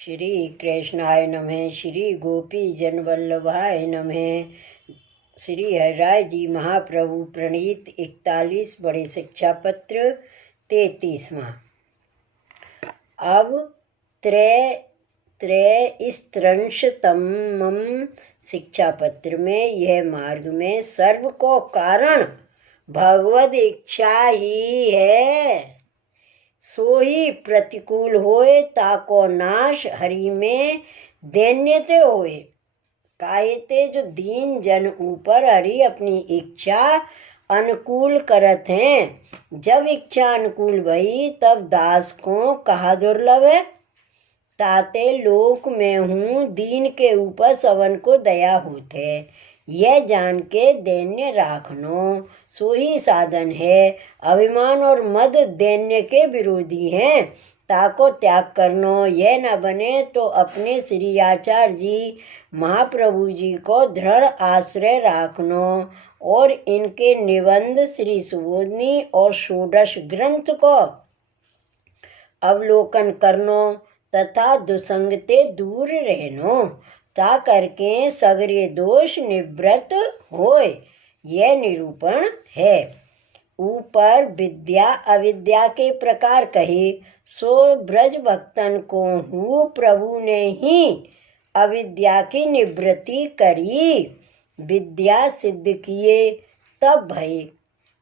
श्री कृष्णाय नमः। श्री गोपी जन वल्लभाय नमः। श्री हरिराय जी महाप्रभु प्रणीत 41 बड़े शिक्षा पत्र 33वां। अब त्रयस्त्रिंशतमं शिक्षा पत्र में यह मार्ग में सर्व को कारण भगवद इच्छा ही है। सो ही प्रतिकूल होए ताको नाश हरि में दैन्यते होए। कायते जो दीन जन ऊपर हरि अपनी इच्छा अनुकूल करत हैं। जब इच्छा अनुकूल भई तब दास को कहा दुर्लभ है। ताते लोक में हूँ दीन के ऊपर सवन को दया होते। यह जान के दैन्य राखनो सो ही साधन है। अभिमान और मद दैन्य के विरोधी हैं। ताको त्याग करनो यह न बने तो अपने श्री आचार्य जी महाप्रभु जी को दृढ़ आश्रय राखनो और इनके निबंध श्री सुबोधनी और षोडश ग्रंथ को अवलोकन करनो तथा दुसंगते दूर रहनो ता करके सगरे दोष निवृत्त होए। यह निरूपण है। ऊपर विद्या अविद्या के प्रकार कहे सो ब्रज भक्तन को हूँ प्रभु ने ही अविद्या की निवृत्ति करी। विद्या सिद्ध किए तब भई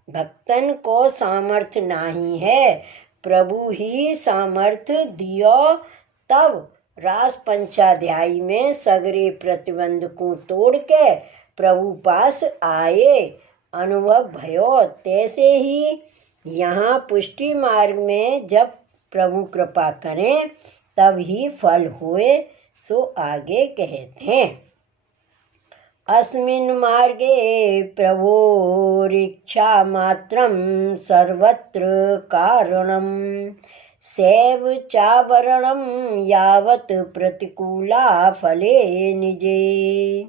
भक्तन को सामर्थ्य नहीं है। प्रभु ही सामर्थ्य दियो तब रास पंचाध्यायी में सगरे प्रतिबंध को तोड़ के प्रभु पास आए। अनुभव भयो तैसे ही यहाँ पुष्टि मार्ग में जब प्रभु कृपा करें तब ही फल होए। सो आगे कहते हैं अस्मिन् मार्गे प्रभोरिच्छा मात्रं सर्वत्र कारणं सैव चावरणं यावत् प्रतिकूला फले निजे।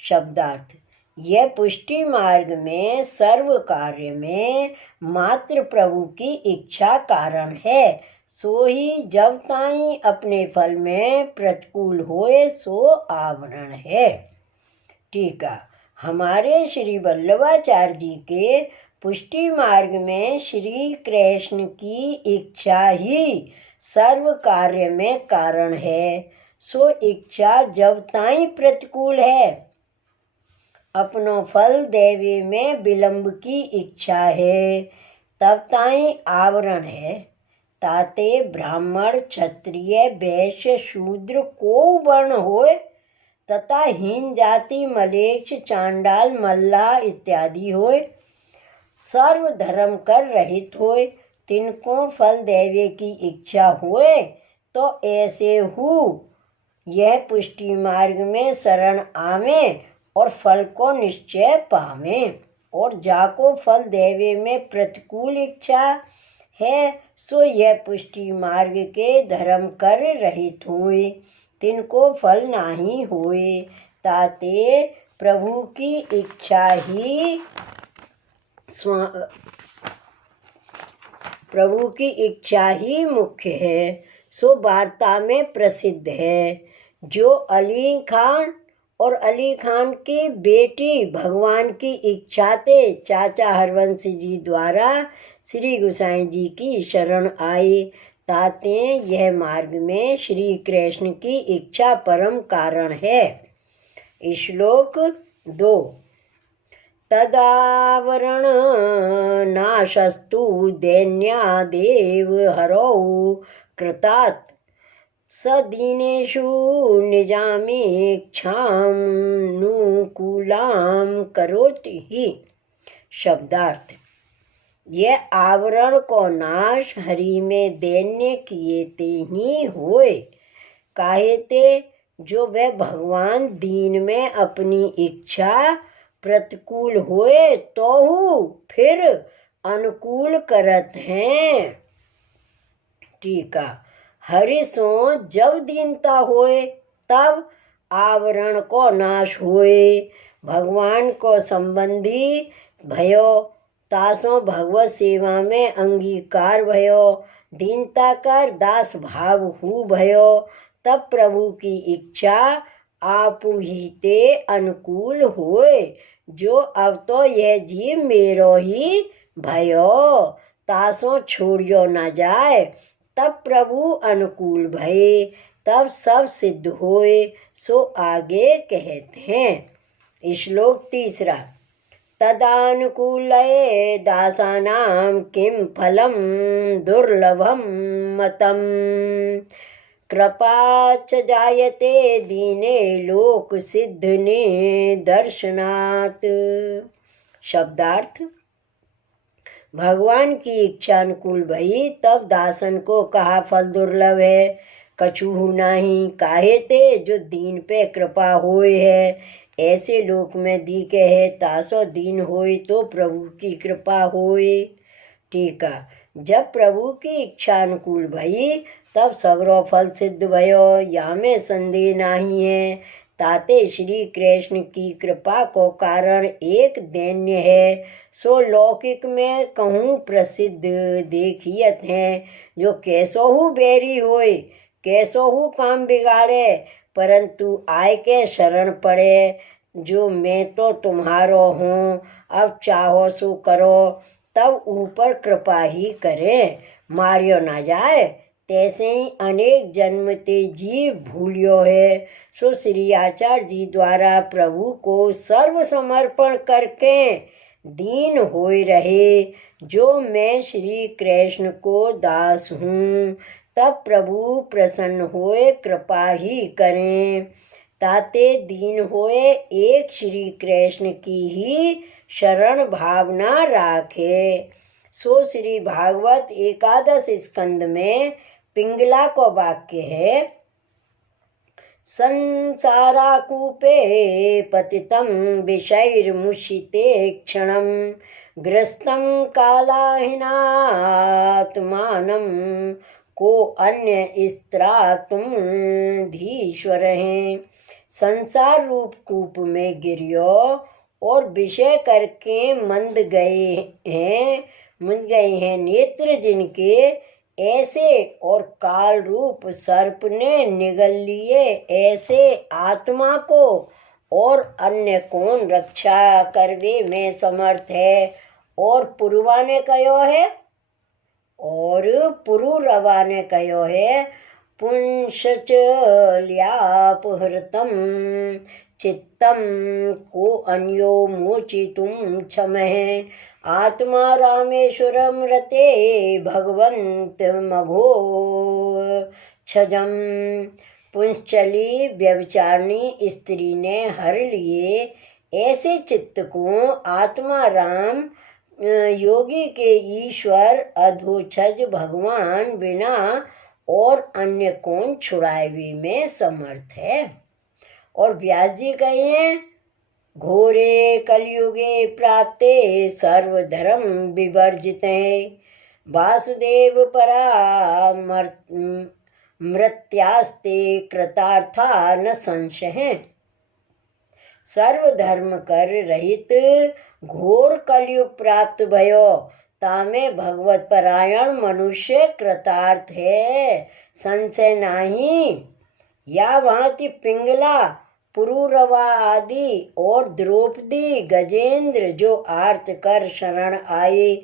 शब्दार्थ यह पुष्टि मार्ग में सर्व कार्य में मात्र प्रभु की इच्छा कारण है। सो ही जब ताई अपने फल में प्रतिकूल होए सो आवरण है। टीका हमारे श्री वल्लभाचार्य जी के पुष्टि मार्ग में श्री कृष्ण की इच्छा ही सर्व कार्य में कारण है। सो इच्छा जब ताई प्रतिकूल है अपनो फल देवे में विलंब की इच्छा है तब ताई आवरण है। ताते ब्राह्मण क्षत्रिय वैश्य शूद्र को वर्ण होए तथा हीन जाति मलेच्छ चांडाल मल्लाह इत्यादि होए सर्व धर्म कर रहित होए तिनको फल देवे की इच्छा होए तो ऐसे हु यह पुष्टि मार्ग में शरण आवे और फल को निश्चय पावे। और जाको फल देवे में प्रतिकूल इच्छा है सो यह पुष्टि मार्ग के धर्म कर रहित हुए तिनको फल नहीं हुए। ताते प्रभु की इच्छा ही मुख्य है। सो वार्ता में प्रसिद्ध है। जो अली खान और अली खान की बेटी भगवान की इच्छा थे चाचा हरवंश जी द्वारा श्री गोसाई जी की शरण आए। ताते यह मार्ग में श्री कृष्ण की इच्छा परम कारण है। श्लोक 2 तदावरण नाशस्तु दैन्यादेव हरौ कृतात् सदीनेषु निजामेक्षां नुकूलां करोति ही। शब्दार्थ यह आवरण को नाश हरि में दैन्य किए ते ही होए। काहेते जो वह भगवान दीन में अपनी इच्छा प्रतिकूल होए तो फिर अनुकूल करत हैं। टीका हरि सो जब दीनता होए तब आवरण को नाश होए। भगवान को संबंधी भयो तासों भगवत सेवा में अंगीकार भयो। दीनता कर दास भाव हु भयो तब प्रभु की इच्छा आपु ही ते अनुकूल होए। जो अब तो यह जीव मेरो ही भयो, तासों छोड़ियो न जाए। तब प्रभु अनुकूल भये, तब सब सिद्ध होए। सो आगे कहते हैं। श्लोक 3। तदानुकूलये दासानां किं फलं दुर्लभं मतं, कृपा च जायते दीने लोक सिद्धने दर्शनात्। शब्दार्थ: भगवान की इच्छा अनुकूल भई, तब दासन को कहा फल दुर्लभ है, कछू नहीं। काहे ते जो दीन पे कृपा होए है, ऐसे लोक में दीके है। तासो दीन होए तो प्रभु की कृपा होए। टीका: जब प्रभु की इच्छा अनुकूल भई, तब सबरो फल सिद्ध भयो, या में संदेह नहीं है। ताते श्री कृष्ण की कृपा को कारण एक दैन्य है, सो लौकिक में कहूँ प्रसिद्ध देखियत हैं। जो कैसोहू बैरी होए, कैसोहू काम बिगाड़े, परंतु आय के शरण पड़े। जो मैं तो तुम्हारो हूँ, अब चाहो सो करो। तब ऊपर कृपा ही करें, मारियो ना जाए। तैसे ही अनेक जन्म ते जीव भूलियो है। सो श्री आचार्य जी द्वारा प्रभु को सर्व समर्पण करके दीन होए रहे। जो मैं श्री कृष्ण को दास हूँ, तब प्रभु प्रसन्न होए कृपा ही करें। ताते दीन होए एक श्री कृष्ण की ही शरण भावना राखे। सो श्री भागवत 11 स्कंद में पिंगला को वाक्य है। संसाराकूपे पतितं विषैर्मुषिते क्षणं, ग्रस्तं कालाहिनात्मानं, को अन्य स्त्रातुम धीश्वर हैं। संसार रूप कूप में गिरियो और विषय करके मंद गए हैं नेत्र जिनके, ऐसे और काल रूप सर्प ने निगल लिए ऐसे आत्मा को और अन्य कौन रक्षा करवे में समर्थ है। और पुरुवा ने कहो है, और पुरुरवा ने कहो है, पुंसच ल्यापहृतम चित्तम को अन्यो मोचितुम क्षमः, आत्मा रामेश्वरम रते भगवंत मघो छजम। पुंसचली व्यभिचारिणी स्त्री ने हर लिए ऐसे चित्त को आत्मा राम योगी के ईश्वर अधोछज भगवान बिना और अन्य कौन छुड़ावे में समर्थ है। और व्यास जी कहे, घोरे कलयुगे प्राप्ते सर्वधर्म विवर्जिते, वासुदेव परा मृत्यास्ते कृतार्था न संशय। सर्वधर्म कर रहित घोर कलयुग प्राप्त भयो, तामे भगवत परायण मनुष्य कृतार्थ है, संशय नहीं। या भांति पिंगला, पुरुरवा आदि और द्रौपदी गजेंद्र जो आर्त कर शरण आए,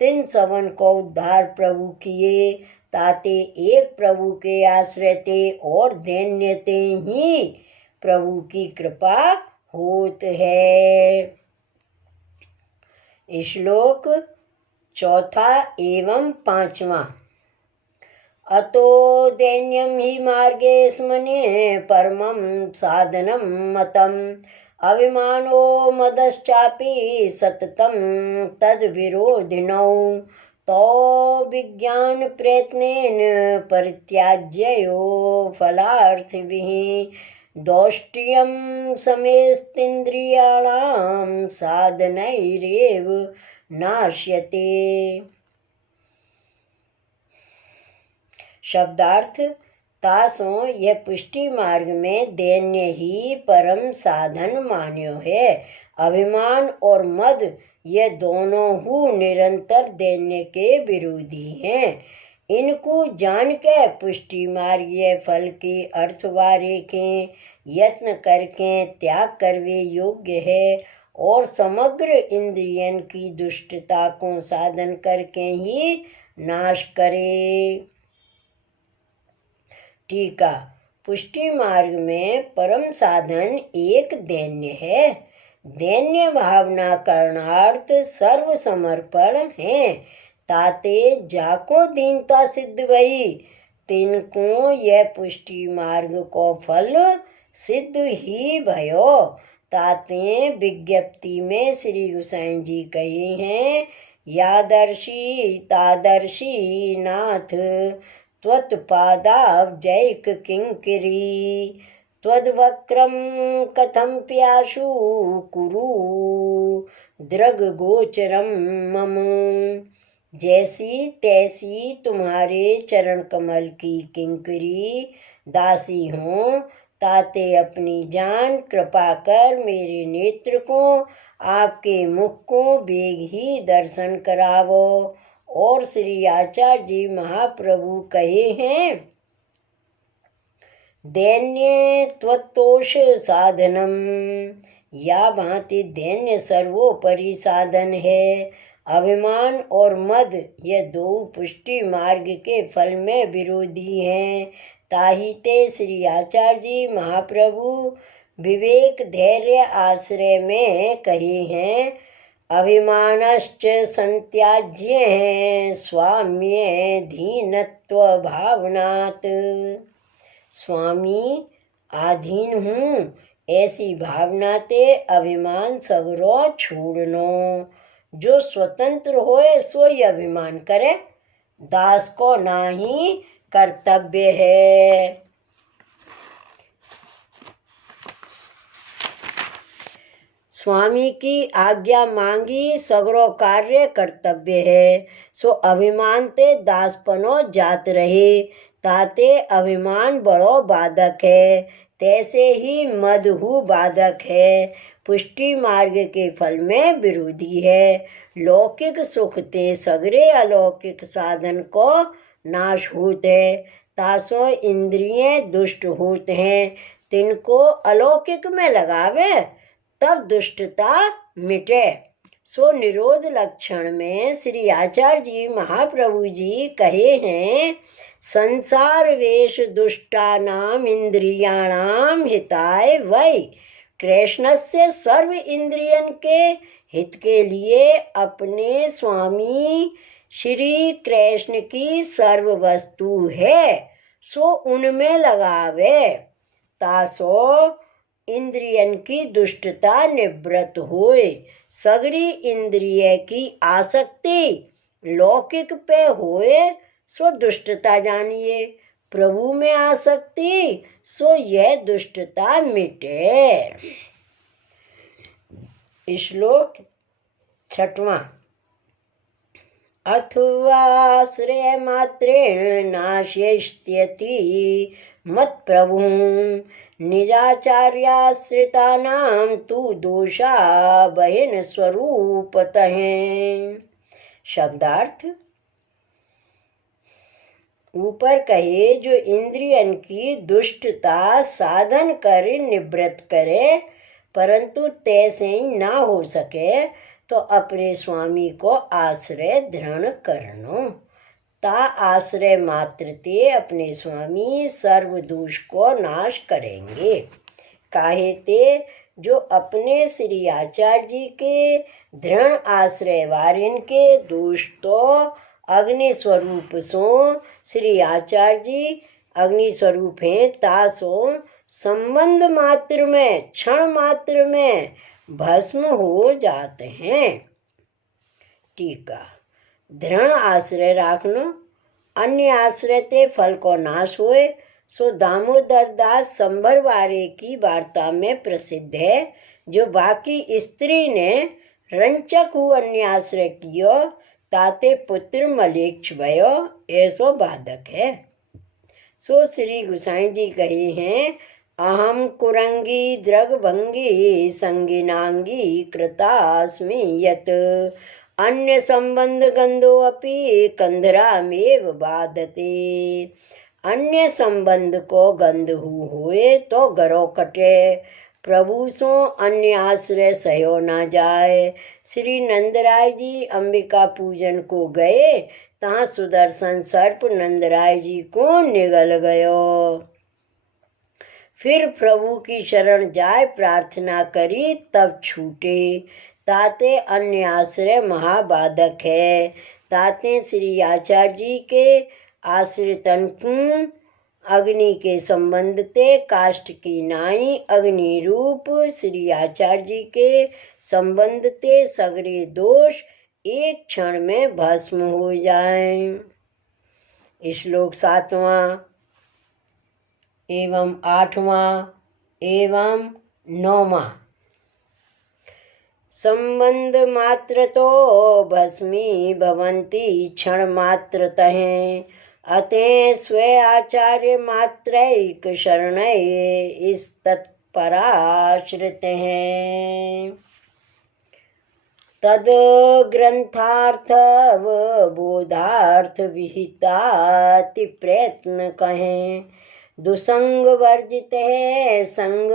तिन सवन को उद्धार प्रभु किए। ताते एक प्रभु के आश्रय ते और दैन्य ते ही प्रभु की कृपा होत है। श्लोक 4 एवं 5। अतो दैन्यं हि मार्गेऽस्मने परमं साधनं मतं, अभिमानो मदश्चापि सततं तद्विरोधिनौ, तो विज्ञान प्रयत्नेन परित्याज्यो फलार्थिभिः, दौष्ट्यं समेस्तेन्द्रियाणां साधनैरेव नाश्यते। शब्दार्थ: तासों यह पुष्टि मार्ग में दैन्य ही परम साधन मान्यो है। अभिमान और मद ये दोनों हु निरंतर दैन्य के विरोधी हैं। इनको जान के पुष्टि मार्गीय फल के अर्थ वारेखें, यत्न करके त्याग करवे योग्य है और समग्र इंद्रियन की दुष्टता को साधन करके ही नाश करे। टीका। पुष्टि मार्ग में परम साधन एक दैन्य है। दैन्य भावना करणार्थ सर्व समर्पण है। ताते जाको दीनता सिद्ध भई, तिनको यह पुष्टि मार्ग को फल सिद्ध ही भयो। ताते विज्ञप्ति में श्री गोसाई जी कहे हैं, यादर्शी तादर्शी नाथ त्वत्पादाब्जैक किंकिरी, त्वद्वक्रम कथम प्याशु कुरु दृग गोचरम मम। जैसी तैसी तुम्हारे चरण कमल की किंकरी दासी हूँ, ताते अपनी जान कृपा कर मेरे नेत्र को आपके मुख को बेग ही दर्शन करावो। और श्री आचार्य जी महाप्रभु कहे हैं, दैन्य त्वत्तोष साधनम, या भांति दैन्य सर्वोपरि साधन है। अभिमान और मद ये दो पुष्टि मार्ग के फल में विरोधी हैं। ताहिते श्री आचार्य जी महाप्रभु विवेक धैर्य आश्रय में कहे हैं, अभिमानश्च संत्याज्य है स्वाम्य धीनत्व भावनात्। स्वामी आधीन हूँ ऐसी भावना ते अभिमान सगरो छोड़नो। जो स्वतंत्र होए सोई अभिमान करे, दास को नाही कर्तव्य है। स्वामी की आज्ञा मांगी सगरो कार्य कर्तव्य है। सो अभिमान ते दासपनो जात रहे, ताते अभिमान बड़ो बाधक है। तैसे ही मदहु बाधक है, पुष्टि मार्ग के फल में विरोधी है। लौकिक सुख ते सगरे अलौकिक साधन को नाश होते है। तासो इंद्रिय दुष्ट होते हैं, तिनको अलौकिक में लगावे तब दुष्टता मिटे। सो निरोध लक्षण में श्री आचार्य जी महाप्रभु जी कहे हैं, संसार वेश दुष्टानाम इंद्रियाणाम हिताय वै। कृष्णस्य सर्व इंद्रियन के हित के लिए अपने स्वामी श्री कृष्ण की सर्व वस्तु है, सो उनमें लगावे। तासो इंद्रियन की दुष्टता निवृत्त होए। सगरी इंद्रिय की आसक्ति लौकिक पे होए सो दुष्टता जानिए, प्रभु में आसक्ति सो यह दुष्टता मिटे। श्लोक 6वां। अथवाश्रय मात्रेण नाशयिष्यति मत्प्रभु, निजाचार्याश्रितानां तु दोषा बहिन स्वरूपतः। शब्दार्थ। ऊपर कहे जो इंद्रियन की दुष्टता साधन कर निवृत्त करे, परंतु तैसे ही ना हो सके तो अपने स्वामी को आश्रय दृढ़ करनो। ता आश्रय मात्र ते अपने स्वामी सर्व दोष को नाश करेंगे। काहे ते जो अपने श्री आचार्य जी के दृढ़ आश्रय वारिन के दोष तो अग्नि स्वरूप सो श्री आचार्य जी अग्नि स्वरूप हैं, तासो संबंध मात्र में क्षण मात्र में भस्म हो जाते हैं। टीका। दृढ़ आश्रय राखनो, अन्य आश्रय ते फल को नाश होए। सो दामोदर दास संभरवारे की वार्ता में प्रसिद्ध है, जो बाकी स्त्री ने रंचक हु अन्य आश्रय कियो, ताते पुत्र मलेच्छ भयो, ऐसो बाधक है। सो श्री गोसाई जी कहे हैं, अहम कुरंगी द्रगभंगी संगिनांगी कृतास्मि यत अन्य संबंध गंधो अपि कंधरामेव बाधते। अन्य संबंध को गंध हुए तो गरो कटे, प्रभु सो अन्य आश्रय सयो ना जाए। श्री नंदराय जी अंबिका पूजन को गए, तहाँ सुदर्शन सर्प नंदराय जी को निगल गयो। फिर प्रभु की शरण जाय प्रार्थना करी, तब छूटे। ताते अन्य आश्रय महाबाधक है। ताते श्री आचार्य जी के आश्रितन अग्नि के संबंध ते काष्ठ की नाई अग्नि रूप श्री आचार्य जी के संबंध ते सगरे दोष एक क्षण में भस्म हो जाएं। श्लोक 7वां एवं 8वां एवं 9वां। संबंध मात्र तो भस्मी भवंती क्षण मात्रतः, अतः स्वे आचार्य मात्रैक शरण इस तत्पराश्रित हैं। तद ग्रंथार्थ बोधार्थ विहिताति प्रयत्न कहें, दुसंग वर्जित है संग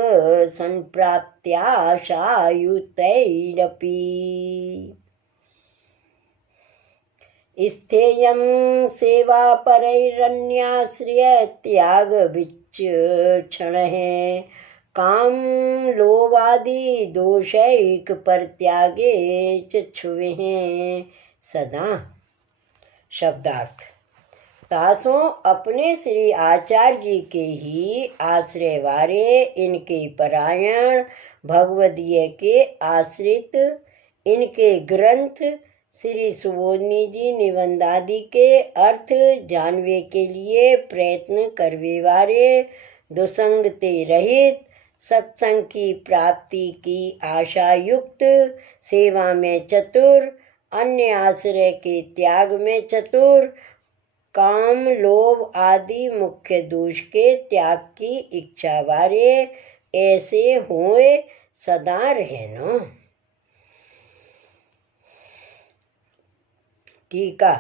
संप्राप्त्याशायुतैरपि। स्थेयं सेवा परैरन्याश्रय त्याग विचक्षण है, काम लोभादि दोषैक परित्यागे छुवे हैं सदा। शब्दार्थ। तासों अपने श्री आचार्य जी के ही आश्रय वारे, इनके परायण भगवदीय के आश्रित, इनके ग्रंथ श्री सुबोधनी जी निबंधादि के अर्थ जानवे के लिए प्रयत्न करवे वारे, दुसंग ते रहित, सत्संग की प्राप्ति की आशा युक्त, सेवा में चतुर, अन्य आश्रय के त्याग में चतुर, काम लोभ आदि मुख्य दोष के त्याग की इच्छा वाले, ऐसे होए सदा रहना। टीका।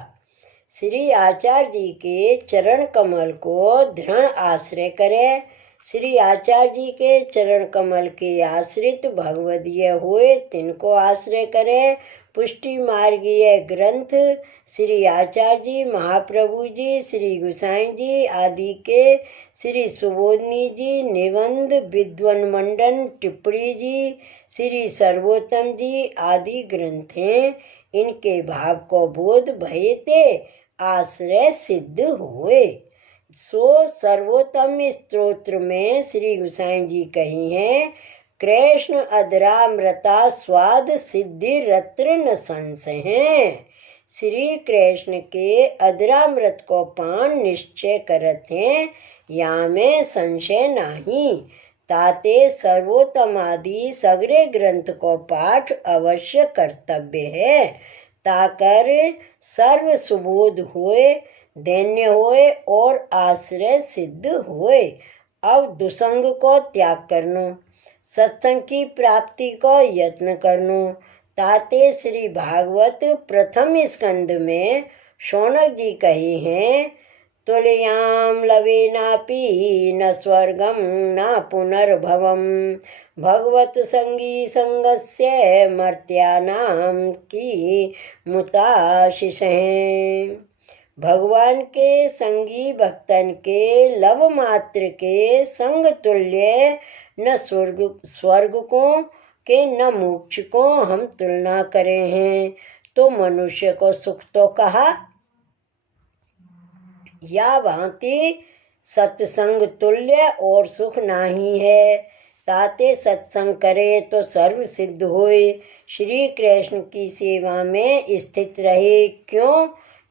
श्री आचार्य जी के चरण कमल को दृढ़ आश्रय करे। श्री आचार्य जी के चरण कमल के आश्रित भगवदीय होए, तिनको आश्रय करे। पुष्टि मार्गीय ग्रंथ श्री आचार्य जी, महाप्रभु जी, श्री गुसाई जी आदि के, श्री सुबोधनी जी निबंध, विद्वन मंडन, टिप्पणी जी, श्री सर्वोत्तम जी आदि ग्रंथ हैं। इनके भाव को बोध भयते आश्रय सिद्ध हुए। सो सर्वोत्तम स्तोत्र में श्री गुसाई जी कही हैं, कृष्ण अधरामृता स्वाद सिद्धि रत्र न संशय हैं। श्री कृष्ण के अधरामृत को पान निश्चय करत हैं, यहाँ में संशय नहीं। ताते सर्वोत्तम आदि सगरे ग्रंथ को पाठ अवश्य कर्तव्य है, ताकर सर्व सुबोध होए, दैन्य होए और आश्रय सिद्ध होए। अब दुसंग को त्याग करनो, सत्संग की प्राप्ति को यत्न करनो। ताते श्री भागवत प्रथम स्कंद में शौनक जी कहे हैं, तुलयाम लवेनापि न स्वर्गम न पुनर्भवम, भगवत संगी संगस्य मर्त्यानाम की मुताशिष हैं। भगवान के संगी भक्तन के लव मात्र के संग तुल्य न स्वर्ग को के न मोक्ष को हम तुलना करे हैं, तो मनुष्य को सुख तो कहा। या भांति सत्संग तुल्य और सुख नहीं है। ताते सत्संग करे तो सर्व सिद्ध होए, श्री कृष्ण की सेवा में स्थित रहे। क्यों?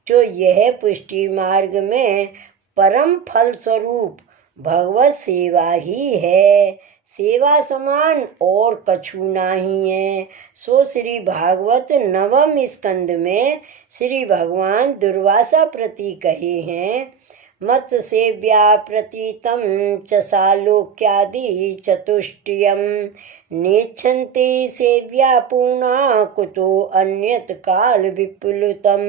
जो यह पुष्टि मार्ग में परम फल स्वरूप भगवत सेवा ही है, सेवा समान और कछु नहीं है। सो श्री भागवत नवम स्कंद में श्री भगवान दुर्वासा प्रति कहे हैं, मत्सेव्या प्रतीतं च सालोक्यादि चतुष्टयं नेच्छन्ति सेव्या पूर्णा कुतो अन्यत काल विपुलतम।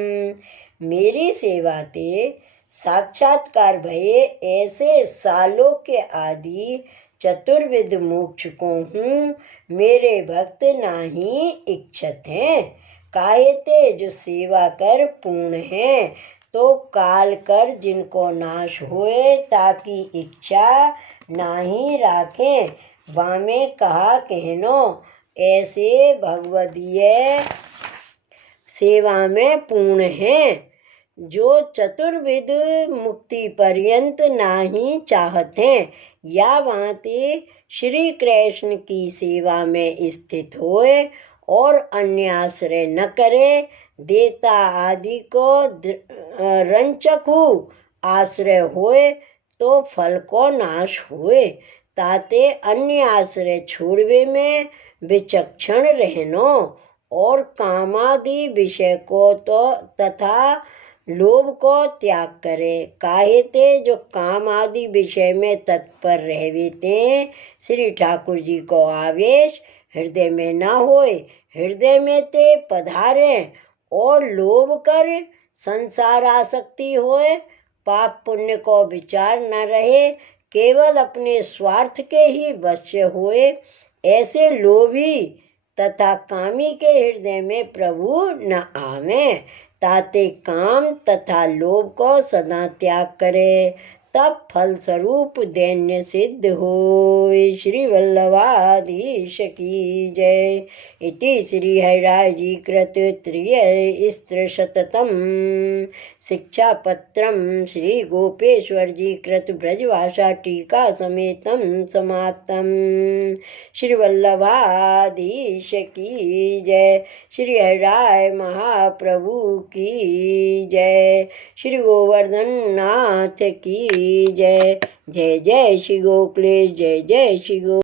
मेरी सेवा ते साक्षात्कार भये ऐसे सालोक्य आदि चतुर्विध मोक्ष को हूँ मेरे भक्त नाही इच्छत हैं। कायते जो सेवा कर पूर्ण है तो काल कर जिनको नाश होए ताकि इच्छा नाही राखें। वामे कहा कहनो ऐसे भगवदीय सेवा में पूर्ण है जो चतुर्विध मुक्ति पर्यंत नाही चाहते हैं या भांति श्री कृष्ण की सेवा में स्थित होए और अन्य आश्रय न करे। देवता आदि को रंचकु आश्रय होए तो फल को नाश होए। ताते अन्य आश्रय छोड़वे में विचक्षण रहनो और कामादि विषय को तो तथा लोभ को त्याग करे। काहेते जो काम आदि विषय में तत्पर रहते श्री ठाकुर जी को आवेश हृदय में न होए। हृदय में ते पधारे और लोभ कर संसार आसक्ति होए। पाप पुण्य को विचार न रहे, केवल अपने स्वार्थ के ही वश होए। ऐसे लोभी तथा कामी के हृदय में प्रभु न आवे। ताते काम तथा लोभ को सदा त्याग करे, तब फल स्वरूप दैन्य सिद्ध होय। श्री वल्लभाधीश की जय। इति श्री हरिराय जी कृत त्रिय स्त्र शततम शिक्षापत्रम श्री गोपेश्वर जी कृत ब्रजभाषा टीका समेतम समाप्तम। श्री वल्लभाधीश की जय। श्री हरिराय महाप्रभु की जय। श्री गोवर्धन नाथ की जय। जय जय श्री गोकुलेश, जय जय श्री गो।